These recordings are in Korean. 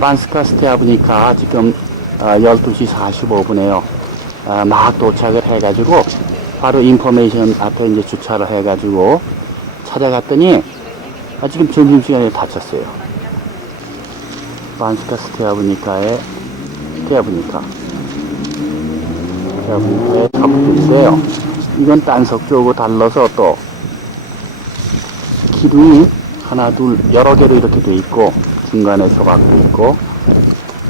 반스카 스테아브니까 지금 어, 12시 45분에요. 어, 막 도착을 해가지고 바로 인포메이션 앞에 이제 주차를 해가지고 찾아갔더니 아, 지금 점심시간에 다쳤어요. 반스카 스테아브니카에 스테아브니카 스테아브니카의 접근인데요. 이건 딴석 쪽하고 달라서 또 기둥이 하나 둘 여러 개로 이렇게 돼 있고 중간에 소각도 있고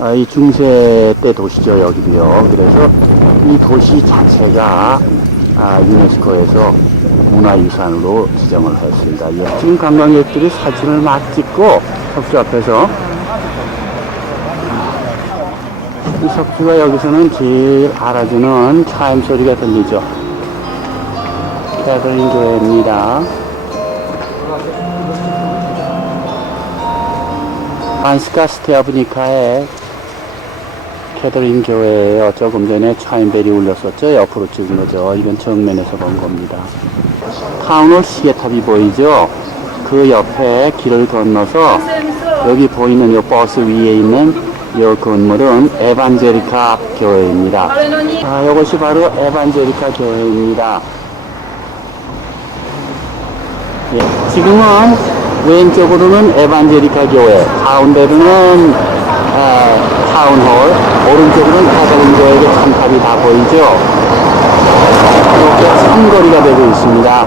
아, 이 중세 때 도시죠 여기도요. 그래서 이 도시 자체가 아, 유네스코에서 문화유산으로 지정을 했습니다. 예, 지금 관광객들이 사진을 막 찍고 석주 앞에서. 이 석주가 여기서는 제일 알아주는 차임 소리가 들리죠. 캐서린 교회입니다 반스카 스테아브니카의 캐더린 교회에요. 조금 전에 차인벨이 울렸었죠. 옆으로 찍은 거죠. 이건 정면에서 본 겁니다. 타운홀 시계탑이 보이죠? 그 옆에 길을 건너서 여기 보이는 이 버스 위에 있는 이 건물은 에반제리카 교회입니다. 아, 이것이 바로 에반제리카 교회입니다. 예, 지금은 왼쪽으로는 에반제리카 교회, 가운데로는 아, 타운홀, 오른쪽으로는 카톨릭 교회의 참탑이 다 보이죠? 이렇게 삼거리가 되고 있습니다.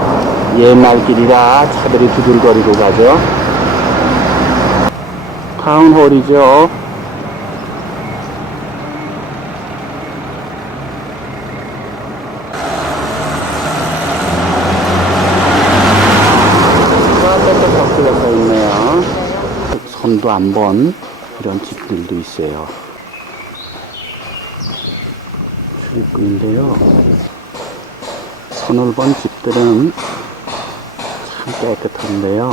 옛날 길이라 차들이 두들거리고 가죠. 타운홀이죠. 서 있네요. 손도 안본 이런 집들도 있어요. 출입구인데요. 손을 본 집들은 참 깨끗한데요.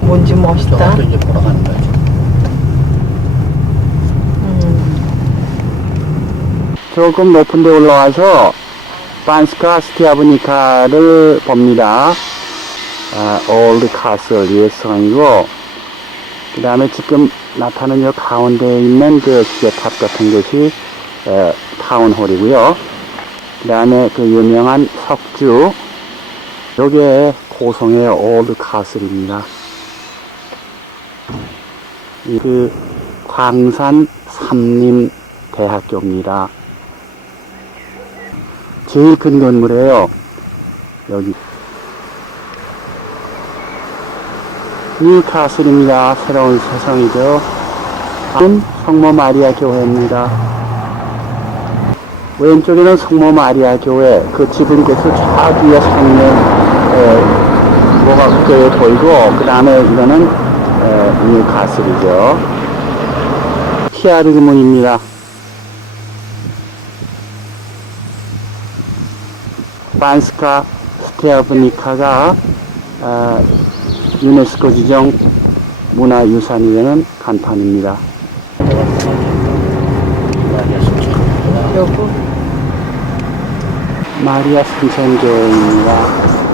뭔지 멋있다. 또 이제 가는 거죠. 음. 조금 높은 데 올라와서 반스카 스티아브니카를 봅니다. 아, 올드 카슬 유해성이고 그 다음에 지금 나타나는 요 가운데에 있는 그 기계탑 같은 것이 에, 타운홀이고요. 그 다음에 그 유명한 석주 요게 고성의 올드 카슬입니다. 이그 광산 삼림 대학교입니다. 제일 큰 건물이에요. 여기. 뉴카슬입니다. 새로운 세상이죠. 성모 마리아 교회입니다. 왼쪽에는 성모 마리아 교회, 그 지붕께서 저 뒤에 성모, 에, 뭐가 교회 보이고, 그 다음에 이거는, 에, 뉴카슬이죠. 피아르그 문입니다. 반스카 스테아브니카가 아, 유네스코 지정 문화유산이 되는 간판입니다. 마리아 순천교회입니다.